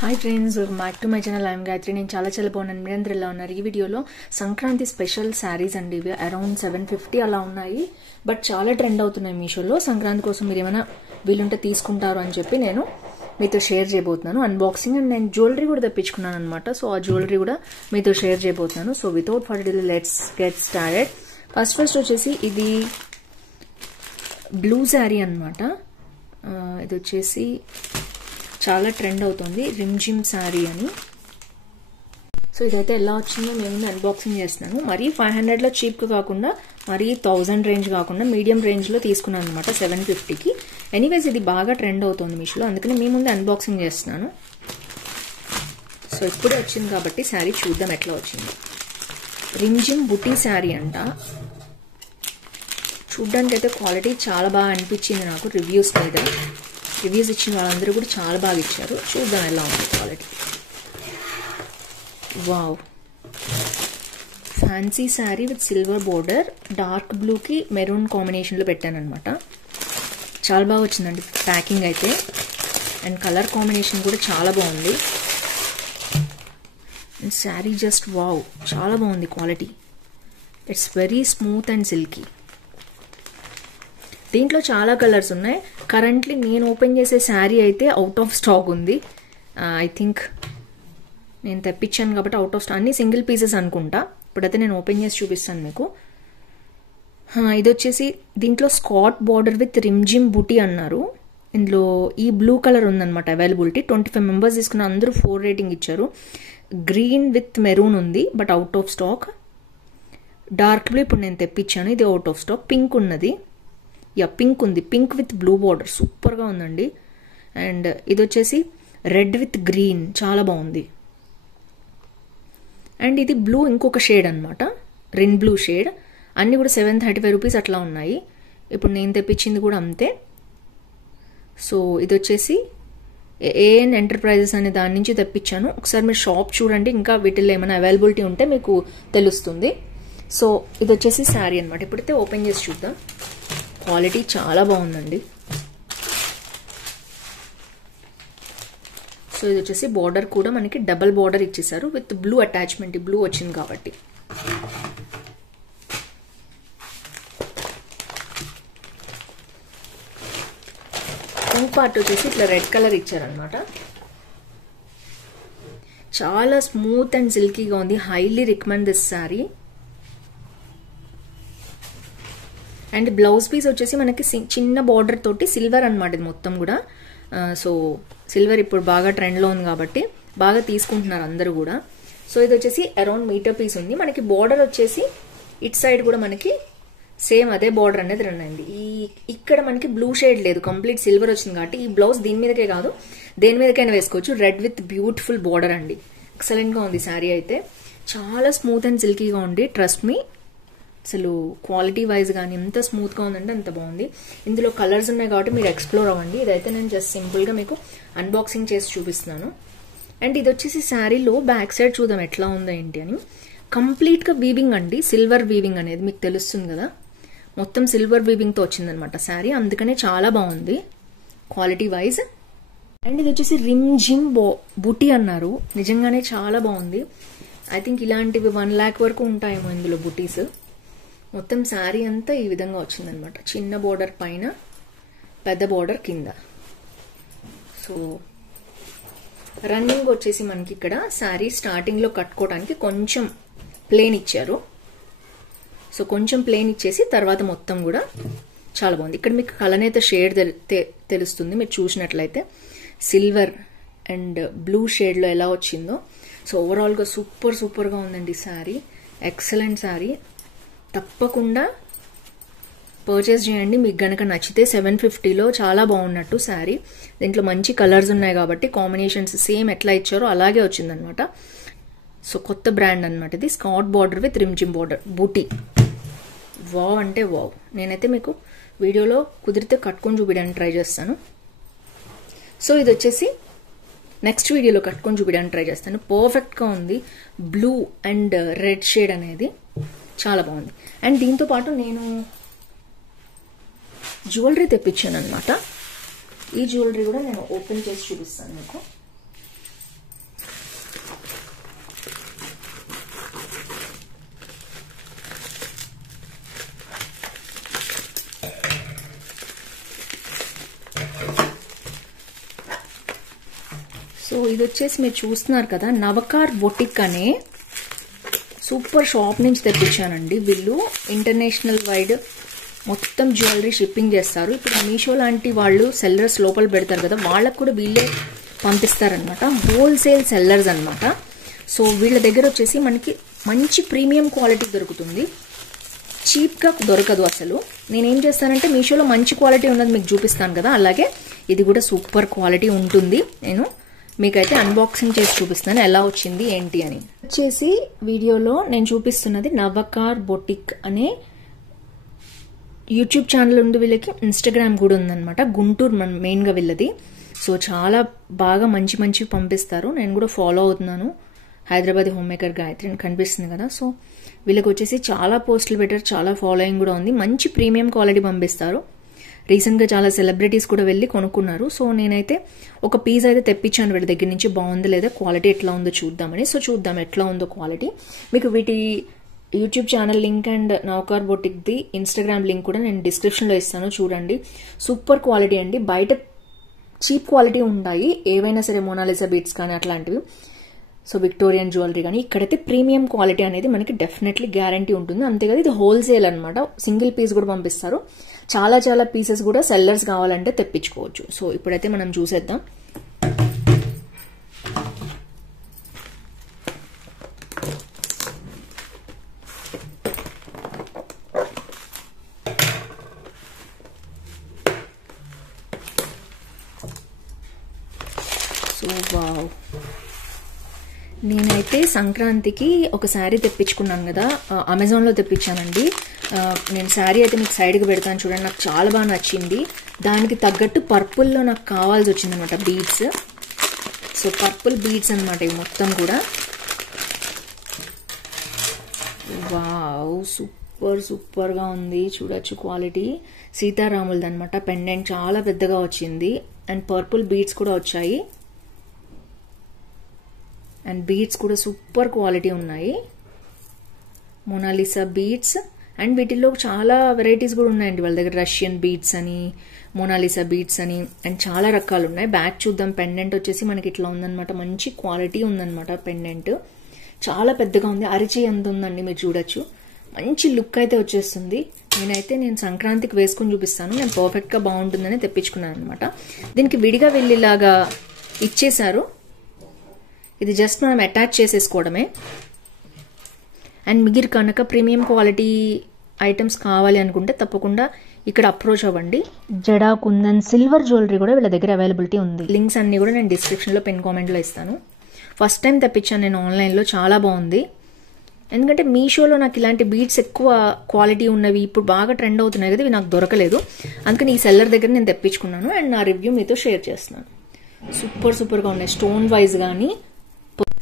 Hi friends, welcome back to my channel. I am Gayatri. నేను చాలా బాగున్నాను. మీరందరూ ఎలా ఉన్నారు? ఈ వీడియోలో సంక్రాంతి స్పెషల్ సారీస్ అండి. ఇవి అరౌండ్ 750 అలా ఉన్నాయి. బట్ చాలా ట్రెండ్ అవుతున్నాయి మీషోలో. సంక్రాంతి కోసం మీరు ఏమైనా వీలుంటే తీసుకుంటారు అని చెప్పి నేను మీతో షేర్ చేయబోతున్నాను. అన్బాక్సింగ్ అండ్ నేను జ్యువెలరీ కూడా తెప్పించుకున్నాను అనమాట. సో ఆ జ్యువెలరీ కూడా మీతో షేర్ చేయబోతున్నాను. So without further delay let's get started. First వచ్చేసి ఇది బ్లూ శారీ అనమాట. ఇది వచ్చేసి చాలా ట్రెండ్ అవుతుంది, రిమ్జిమ్ శారీ అని. సో ఇదైతే ఎలా వచ్చిందో మేము అన్బాక్సింగ్ చేస్తున్నాను. మరీ 500లో చీప్గా కాకుండా, మరీ 1000 రేంజ్ కాకుండా మీడియం రేంజ్లో తీసుకున్నాను అనమాట 750కి. ఎనీవేస్ ఇది బాగా ట్రెండ్ అవుతుంది మీషోలో, అందుకని మీ ముందు అన్బాక్సింగ్ చేస్తున్నాను. సో ఇప్పుడే వచ్చింది కాబట్టి శారీ చూద్దాం ఎట్లా వచ్చింది. రిమ్జిమ్ బుటీ శారీ అంట. చూడ్డానికి అయితే క్వాలిటీ చాలా బాగా అనిపించింది నాకు. రివ్యూస్ ఇచ్చిన వాళ్ళందరూ కూడా చాలా బాగా ఇచ్చారు. చూద్దాం ఎలా ఉంది quality. Wow, fancy sari with silver border, dark బ్లూకి మెరూన్ కాంబినేషన్లో పెట్టాను అనమాట. చాలా బాగా వచ్చిందండి ప్యాకింగ్ అయితే, అండ్ కలర్ కాంబినేషన్ కూడా చాలా బాగుంది. అండ్ శారీ జస్ట్ వావ్, చాలా బాగుంది quality. It's very smooth and silky. దీంట్లో చాలా కలర్స్ ఉన్నాయి. కరెంట్లీ నేను ఓపెన్ చేసే శారీ అయితే అవుట్ ఆఫ్ స్టాక్ ఉంది. ఐ థింక్ నేను తెప్పించాను కాబట్టి అవుట్ ఆఫ్ స్టాక్, అన్ని సింగిల్ పీసెస్ అనుకుంటా. ఇప్పుడైతే నేను ఓపెన్ చేసి చూపిస్తాను మీకు. ఇది వచ్చేసి దీంట్లో స్కాట్ బార్డర్ విత్ రిమ్జిమ్ బుటీ అన్నారు. ఇందులో ఈ బ్లూ కలర్ ఉందన్నమాట అవైలబిలిటీ. 25 మెంబర్స్ తీసుకున్న అందరూ 4 రేటింగ్ ఇచ్చారు. గ్రీన్ విత్ మెరూన్ ఉంది but out of stock. Dark blue ఇప్పుడు నేను తెప్పించాను, ఇది అవుట్ ఆఫ్ స్టాక్. పింక్ ఉన్నది, పింక్ ఉంది, పింక్ విత్ బ్లూ బార్డర్ సూపర్గా ఉందండి. అండ్ ఇది వచ్చేసి రెడ్ విత్ గ్రీన్, చాలా బాగుంది. అండ్ ఇది బ్లూ ఇంకొక షేడ్ అనమాట, రిన్ బ్లూ షేడ్. అన్నీ కూడా 735 రూపీస్ అట్లా ఉన్నాయి. ఇప్పుడు నేను తెప్పించింది కూడా అంతే. సో ఇది వచ్చేసి ఏఎన్ ఎంటర్ప్రైజెస్ అనే దాని నుంచి తెప్పించాను. ఒకసారి మీరు షాప్ చూడండి, ఇంకా వీటిల్లో ఏమైనా అవైలబిలిటీ ఉంటే మీకు తెలుస్తుంది. సో ఇది వచ్చేసి శారీ అనమాట. ఇప్పుడైతే ఓపెన్ చేసి చూద్దాం. క్వాలిటీ చాలా బాగుందండి. సో ఇది వచ్చేసి బార్డర్ కూడా మనకి డబల్ బార్డర్ ఇచ్చేసారు విత్ బ్లూ అటాచ్మెంట్. బ్లూ వచ్చింది కాబట్టి. ఫ్రంట్ పార్ట్ వచ్చేసి ఇట్లా రెడ్ కలర్ ఇచ్చారనమాట. చాలా స్మూత్ అండ్ సిల్కీగా ఉంది. Highly recommend this sari. And blouse piece వచ్చేసి మనకి చిన్న బార్డర్ తోటి సిల్వర్ అనమాట ఇది మొత్తం కూడా. సో సిల్వర్ ఇప్పుడు బాగా ట్రెండ్లో ఉంది కాబట్టి బాగా తీసుకుంటున్నారు అందరూ కూడా. సో ఇది వచ్చేసి అరౌండ్ మీటర్ పీస్ ఉంది. మనకి బార్డర్ వచ్చేసి ఇట్ సైడ్ కూడా మనకి సేమ్ అదే బార్డర్ అనేది రన్ అయింది. ఇక్కడ మనకి బ్లూ షేడ్ లేదు, కంప్లీట్ సిల్వర్ వచ్చింది కాబట్టి ఈ బ్లౌజ్ దీని మీదకే కాదు దేని మీదకైనా వేసుకోవచ్చు. రెడ్ విత్ బ్యూటిఫుల్ బార్డర్ అండి. ఎక్సలెంట్గా ఉంది శారీ అయితే. చాలా స్మూత్ అండ్ సిల్కీగా ఉంది. ట్రస్ట్ మీ, అసలు క్వాలిటీ వైజ్ కానీ ఎంత స్మూత్గా ఉందంటే అంత బాగుంది. ఇందులో కలర్స్ ఉన్నాయి కాబట్టి మీరు ఎక్స్ప్లోర్ అవ్వండి. ఇదైతే నేను జస్ట్ సింపుల్గా మీకు అన్బాక్సింగ్ చేసి చూపిస్తున్నాను. అండ్ ఇది వచ్చేసి శారీలో బ్యాక్ సైడ్ చూద్దాం ఎట్లా ఉందో ఏంటి అని. కంప్లీట్గా వీవింగ్ అండి, సిల్వర్ వీవింగ్ అనేది మీకు తెలుస్తుంది కదా. మొత్తం సిల్వర్ వీవింగ్తో వచ్చిందనమాట శారీ, అందుకనే చాలా బాగుంది క్వాలిటీ వైజ్. అండ్ ఇది వచ్చేసి రిమ్జిమ్ బుటీ అన్నారు. నిజంగానే చాలా బాగుంది. ఐ థింక్ ఇలాంటివి 1 lakh వరకు ఉంటాయేమో ఇందులో బుటీస్. మొత్తం శారీ అంతా ఈ విధంగా వచ్చిందనమాట. చిన్న బోర్డర్ పైన, పెద్ద బోర్డర్ కింద. సో రన్నింగ్ వచ్చేసి మనకి ఇక్కడ శారీ స్టార్టింగ్లో కట్టుకోవడానికి కొంచెం ప్లేన్ ఇచ్చారు. సో కొంచెం ప్లేన్ ఇచ్చేసి తర్వాత మొత్తం కూడా చాలా బాగుంది. ఇక్కడ మీకు కలనేత షేడ్ తెలుస్తుంది మీరు చూసినట్లయితే. సిల్వర్ అండ్ బ్లూ షేడ్లో ఎలా వచ్చిందో. సో ఓవరాల్గా సూపర్గా ఉందండి శారీ. ఎక్సలెంట్ శారీ. తప్పకుండా పర్చేస్ చేయండి మీకు గనక నచ్చితే. 750లో చాలా బాగున్నట్టు శారీ. దీంట్లో మంచి కలర్స్ ఉన్నాయి కాబట్టి కాంబినేషన్స్ సేమ్ ఎట్లా ఇచ్చారో అలాగే వచ్చిందనమాట. సో కొత్త బ్రాండ్ అనమాట ఇది. స్కాట్ బార్డర్ విత్ రిమ్జిమ్ బార్డర్ బూటీ. వావ్ అంటే వావ్. నేనైతే మీకు వీడియోలో కుదిరితే కట్టుకొని చూపించడానికి ట్రై చేస్తాను. సో ఇది వచ్చేసి నెక్స్ట్ వీడియోలో కట్టుకొని చూపించడానికి ట్రై చేస్తాను. పర్ఫెక్ట్గా ఉంది. బ్లూ అండ్ రెడ్ షేడ్ అనేది చాలా బాగుంది. అండ్ దీంతో పాటు నేను జ్యువెలరీ తెప్పించాను అనమాట. ఈ జ్యువెలరీ కూడా నేను ఓపెన్ చేసి చూపిస్తాను మీకు. సో ఇది వచ్చేసి మీరు చూస్తున్నారు కదా, నవకార్ బొటిక్ అనే సూపర్ షాప్ నుంచి తెప్పించానండి. వీళ్ళు ఇంటర్నేషనల్ వైడ్ మొత్తం జ్యువెలరీ షిప్పింగ్ చేస్తారు. ఇప్పుడు మీషో లాంటి వాళ్ళు సెల్లర్స్ లోపల పెడతారు కదా, వాళ్ళకు కూడా వీళ్ళే పంపిస్తారనమాట. హోల్సేల్ సెల్లర్స్ అనమాట. సో వీళ్ళ దగ్గర వచ్చేసి మనకి మంచి ప్రీమియం క్వాలిటీ దొరుకుతుంది, చీప్గా దొరకదు అసలు. నేనేం చేస్తానంటే మీషోలో మంచి క్వాలిటీ ఉన్నది మీకు చూపిస్తాను కదా, అలాగే ఇది కూడా సూపర్ క్వాలిటీ ఉంటుంది. నేను మీకైతే అన్బాక్సింగ్ చేసి చూపిస్తాను ఎలా వచ్చింది ఏంటి అని. వచ్చేసి వీడియోలో నేను చూపిస్తున్నది నవకార్ బొటిక్ అనే యూట్యూబ్ ఛానల్ ఉంది వీళ్ళకి, ఇన్స్టాగ్రామ్ కూడా ఉందన్నమాట. గుంటూరు మెయిన్గా వీళ్ళది. సో చాలా బాగా మంచి మంచివి పంపిస్తారు. నేను కూడా ఫాలో అవుతున్నాను. హైదరాబాద్ హోమ్ మేకర్ గాయత్రి కనిపిస్తుంది కదా. సో వీళ్ళకి వచ్చేసి చాలా పోస్టులు పెట్టారు, చాలా ఫాలోయింగ్ కూడా ఉంది. మంచి ప్రీమియం క్వాలిటీ పంపిస్తారు. రీసెంట్గా చాలా సెలబ్రిటీస్ కూడా వెళ్ళి కొనుక్కున్నారు. సో నేనైతే ఒక పీస్ అయితే తెప్పించాను వీళ్ళ దగ్గర నుంచి. బాగుంది లేదా క్వాలిటీ ఎట్లా ఉందో చూద్దామని. సో చూద్దాం ఎట్లా ఉందో క్వాలిటీ. మీకు వీటి YouTube channel link and Navkar బొటిక్ది ఇన్స్టాగ్రామ్ లింక్ కూడా నేను డిస్క్రిప్షన్లో ఇస్తాను, చూడండి. సూపర్ క్వాలిటీ అండి. బయట చీప్ క్వాలిటీ ఉంటాయి ఏవైనా సరే, మోనాలిసా బీట్స్ కానీ అట్లాంటివి, సో విక్టోరియన్ జ్యువెలరీ కానీ. ఇక్కడైతే ప్రీమియం క్వాలిటీ అనేది మనకి డెఫినెట్లీ గ్యారంటీ ఉంటుంది. అంతేకాదు ఇది హోల్సేల్ అనమాట. సింగిల్ పీస్ కూడా పంపిస్తారు. చాలా చాలా పీసెస్ కూడా సెల్లర్స్ కావాలంటే తెప్పించుకోవచ్చు. సో ఇప్పుడైతే మనం చూసేద్దాం. సో వావ్, నేనైతే సంక్రాంతికి ఒక శారీ తెప్పించుకున్నాను కదా, అమెజాన్లో తెప్పించానండి. నేను శారీ అయితే మీకు సైడ్కి పెడతాను చూడండి. నాకు చాలా బాగా నచ్చింది. దానికి తగ్గట్టు పర్పుల్లో నాకు కావాల్సి వచ్చిందనమాట బీడ్స్. సో పర్పుల్ బీడ్స్ అనమాట ఇవి మొత్తం కూడా. వావ్, సూపర్ సూపర్గా ఉంది. చూడొచ్చు క్వాలిటీ. సీతారాములది అనమాట. పెండెంట్ చాలా పెద్దగా వచ్చింది అండ్ పర్పుల్ బీడ్స్ కూడా వచ్చాయి. అండ్ బీడ్స్ కూడా సూపర్ క్వాలిటీ ఉన్నాయి. మోనాలిసా బీడ్స్ అండ్ వీటిల్లో చాలా వెరైటీస్ కూడా ఉన్నాయండి వాళ్ళ దగ్గర. రష్యన్ బీడ్స్ అని, మోనాలిసా బీడ్స్ అని అండ్ చాలా రకాలు ఉన్నాయి. బ్యాక్ చూద్దాం. పెండెంట్ వచ్చేసి మనకి ఇట్లా ఉందన్నమాట. మంచి క్వాలిటీ ఉందన్నమాట పెండెంట్. చాలా పెద్దగా ఉంది. అరిచి ఎంత ఉందండి మీరు చూడొచ్చు. మంచి లుక్ అయితే వచ్చేస్తుంది. నేను సంక్రాంతికి వేసుకుని చూపిస్తాను. నేను పర్ఫెక్ట్గా బాగుంటుందని తెప్పించుకున్నాను అనమాట. దీనికి విడిగా వెళ్ళేలాగా ఇచ్చేశారు. ఇది జస్ట్ మనం అటాచ్ చేసేసుకోవడమే. అండ్ మీరు కనుక ప్రీమియం క్వాలిటీ ఐటమ్స్ కావాలి అనుకుంటే తప్పకుండా ఇక్కడ అప్రోచ్ అవ్వండి. జడా కుందన్ సిల్వర్ జ్యువెలరీ కూడా వీళ్ళ దగ్గర అవైలబిలిటీ ఉంది. లింక్స్ అన్ని కూడా నేను డిస్క్రిప్షన్లో పిన్ కామెంట్లో ఇస్తాను. ఫస్ట్ టైం తెప్పించాను నేను ఆన్లైన్లో. చాలా బాగుంది. ఎందుకంటే మీషోలో నాకు ఇలాంటి బీడ్స్ ఎక్కువ క్వాలిటీ ఉన్నవి ఇప్పుడు బాగా ట్రెండ్ అవుతున్నాయి కదా, ఇవి నాకు దొరకలేదు. అందుకని ఈ సెల్లర్ దగ్గర నేను తెప్పించుకున్నాను అండ్ నా రివ్యూ మీతో షేర్ చేస్తున్నాను. సూపర్ సూపర్గా ఉన్నాయి స్టోన్ వైజ్ కానీ.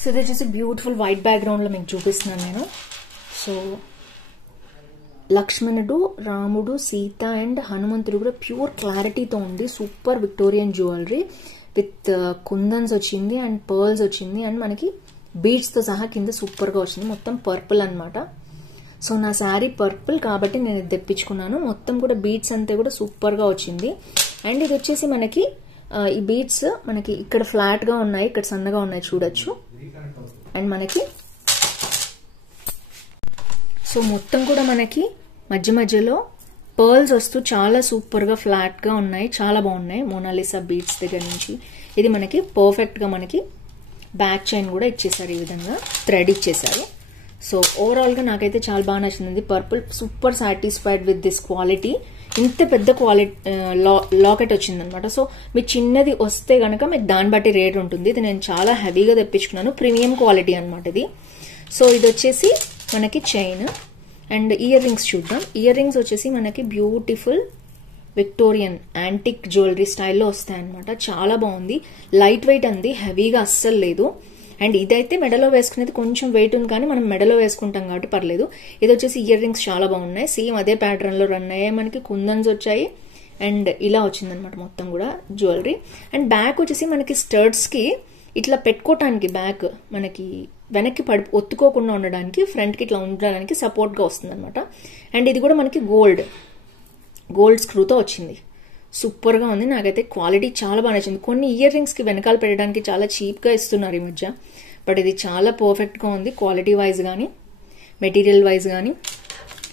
సో ఇది వచ్చేసి బ్యూటిఫుల్ వైట్ బ్యాక్గ్రౌండ్లో మీకు చూపిస్తున్నాను నేను. సో లక్ష్మణుడు, రాముడు, సీత అండ్ హనుమంతుడు కూడా ప్యూర్ క్లారిటీతో ఉంది. సూపర్ విక్టోరియన్ జ్యువెలరీ విత్ కుందన్స్ వచ్చింది అండ్ పర్ల్స్ వచ్చింది అండ్ మనకి బీడ్స్తో సహా కింద సూపర్గా వచ్చింది. మొత్తం పర్పుల్ అనమాట. సో నా శారీ పర్పుల్ కాబట్టి నేను ఇది తెప్పించుకున్నాను. మొత్తం కూడా బీడ్స్ అంతా కూడా సూపర్గా వచ్చింది. అండ్ ఇది వచ్చేసి మనకి ఈ బీడ్స్ మనకి ఇక్కడ ఫ్లాట్గా ఉన్నాయి, ఇక్కడ సన్నగా ఉన్నాయి చూడొచ్చు. అండ్ మనకి సో మొత్తం కూడా మనకి మధ్య మధ్యలో పర్ల్స్ వస్తూ చాలా సూపర్గా ఫ్లాట్గా ఉన్నాయి. చాలా బాగున్నాయి. మోనాలిసా బీడ్స్ దగ్గర నుంచి ఇది మనకి పర్ఫెక్ట్గా మనకి బ్యాక్ చైన్ కూడా ఇచ్చేసారు. ఈ విధంగా థ్రెడ్ ఇచ్చేసారు. సో ఓవరాల్గా నాకైతే చాలా బాగా నచ్చింది. Purple super satisfied with this quality. ఇంత పెద్ద క్వాలిటీ లాకెట్ వచ్చిందనమాట. సో మీకు చిన్నది వస్తే కనుక మీకు దాన్ని బట్టి రేట్ ఉంటుంది. ఇది నేను చాలా హెవీగా తెప్పించుకున్నాను. ప్రీమియం క్వాలిటీ అనమాట ఇది. సో ఇది వచ్చేసి మనకి చైన్ అండ్ ఇయర్ రింగ్స్ చూద్దాం. ఇయర్ రింగ్స్ వచ్చేసి మనకి బ్యూటిఫుల్ విక్టోరియన్ యాంటిక్ జ్యువెలరీ స్టైల్లో వస్తాయన్నమాట. చాలా బాగుంది. లైట్ వెయిట్ అంది, హెవీగా అస్సలు లేదు. అండ్ ఇదైతే మెడలో వేసుకునేది కొంచెం వెయిట్ ఉంది కానీ మనం మెడలో వేసుకుంటాం కాబట్టి పర్లేదు. ఇది వచ్చేసి ఇయర్ రింగ్స్ చాలా బాగున్నాయి. సేమ్ అదే ప్యాటర్న్లో రన్ అయ్యాయి. మనకి కుందన్స్ వచ్చాయి అండ్ ఇలా వచ్చిందనమాట మొత్తం కూడా జ్యువెలరీ. అండ్ బ్యాక్ వచ్చేసి మనకి స్టర్ట్స్కి ఇట్లా పెట్టుకోవటానికి బ్యాక్ మనకి వెనక్కి ఒత్తుకోకుండా ఉండడానికి, ఫ్రంట్కి ఇట్లా ఉండడానికి సపోర్ట్గా వస్తుంది అనమాట. అండ్ ఇది కూడా మనకి గోల్డ్ స్క్రూతో వచ్చింది. సూపర్గా ఉంది. నాకైతే క్వాలిటీ చాలా బాగా నచ్చింది. కొన్ని ఇయర్ రింగ్స్కి వెనకాల పెట్టడానికి చాలా చీప్గా ఇస్తున్నారు ఈ మధ్య, బట్ ఇది చాలా పర్ఫెక్ట్గా ఉంది. క్వాలిటీ వైజ్ కానీ, మెటీరియల్ వైజ్ కానీ,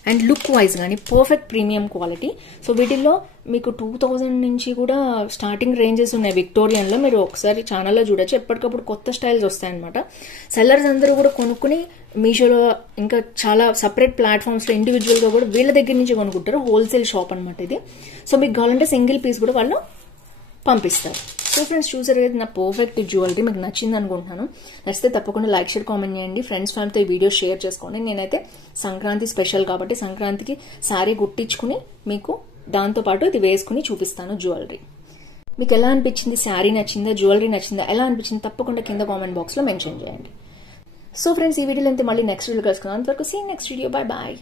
అండ్ లుక్ వైజ్ కానీ పర్ఫెక్ట్ ప్రీమియం క్వాలిటీ. సో వీటిల్లో మీకు 2000 నుంచి కూడా స్టార్టింగ్ రేంజెస్ ఉన్నాయి విక్టోరియన్లో. మీరు ఒకసారి ఛానల్లో చూడొచ్చు, ఎప్పటికప్పుడు కొత్త స్టైల్స్ వస్తాయన్నమాట. సెల్లర్స్ అందరూ కూడా కొనుక్కుని మీషోలో ఇంకా చాలా సపరేట్ ప్లాట్ఫామ్స్లో ఇండివిజువల్గా కూడా వీళ్ళ దగ్గర నుంచి కొనుక్కుంటారు. హోల్సేల్ షాప్ అనమాట ఇది. సో మీకు కావాలంటే సింగిల్ పీస్ కూడా వాళ్ళు పంపిస్తారు. సో ఫ్రెండ్స్ చూసారు కదా నా పర్ఫెక్ట్ జ్యువెలరీ, మీకు నచ్చింది అనుకుంటున్నాను. నచ్చితే తప్పకుండా లైక్ షేర్ కామెంట్ చేయండి. ఫ్రెండ్స్ ఫ్యామిలీతో ఈ వీడియో షేర్ చేసుకోండి. నేనైతే సంక్రాంతి స్పెషల్ కాబట్టి సంక్రాంతికి శారీ గుట్టించుకుని మీకు దాంతోపాటు ఇది వేసుకుని చూపిస్తాను జ్యువెలరీ. మీకు ఎలా అనిపించింది, శారీ నచ్చిందా, జ్యువెలరీ నచ్చిందా, ఎలా అనిపించింది తప్పకుండా కింద కామెంట్ బాక్స్లో మెన్షన్ చేయండి. సో ఫ్రెండ్స్ ఈ వీడియోలో అయితే మళ్ళీ నెక్స్ట్ వీడియో కలుసుకుందాం. అంతవరకు see next video. Bye bye.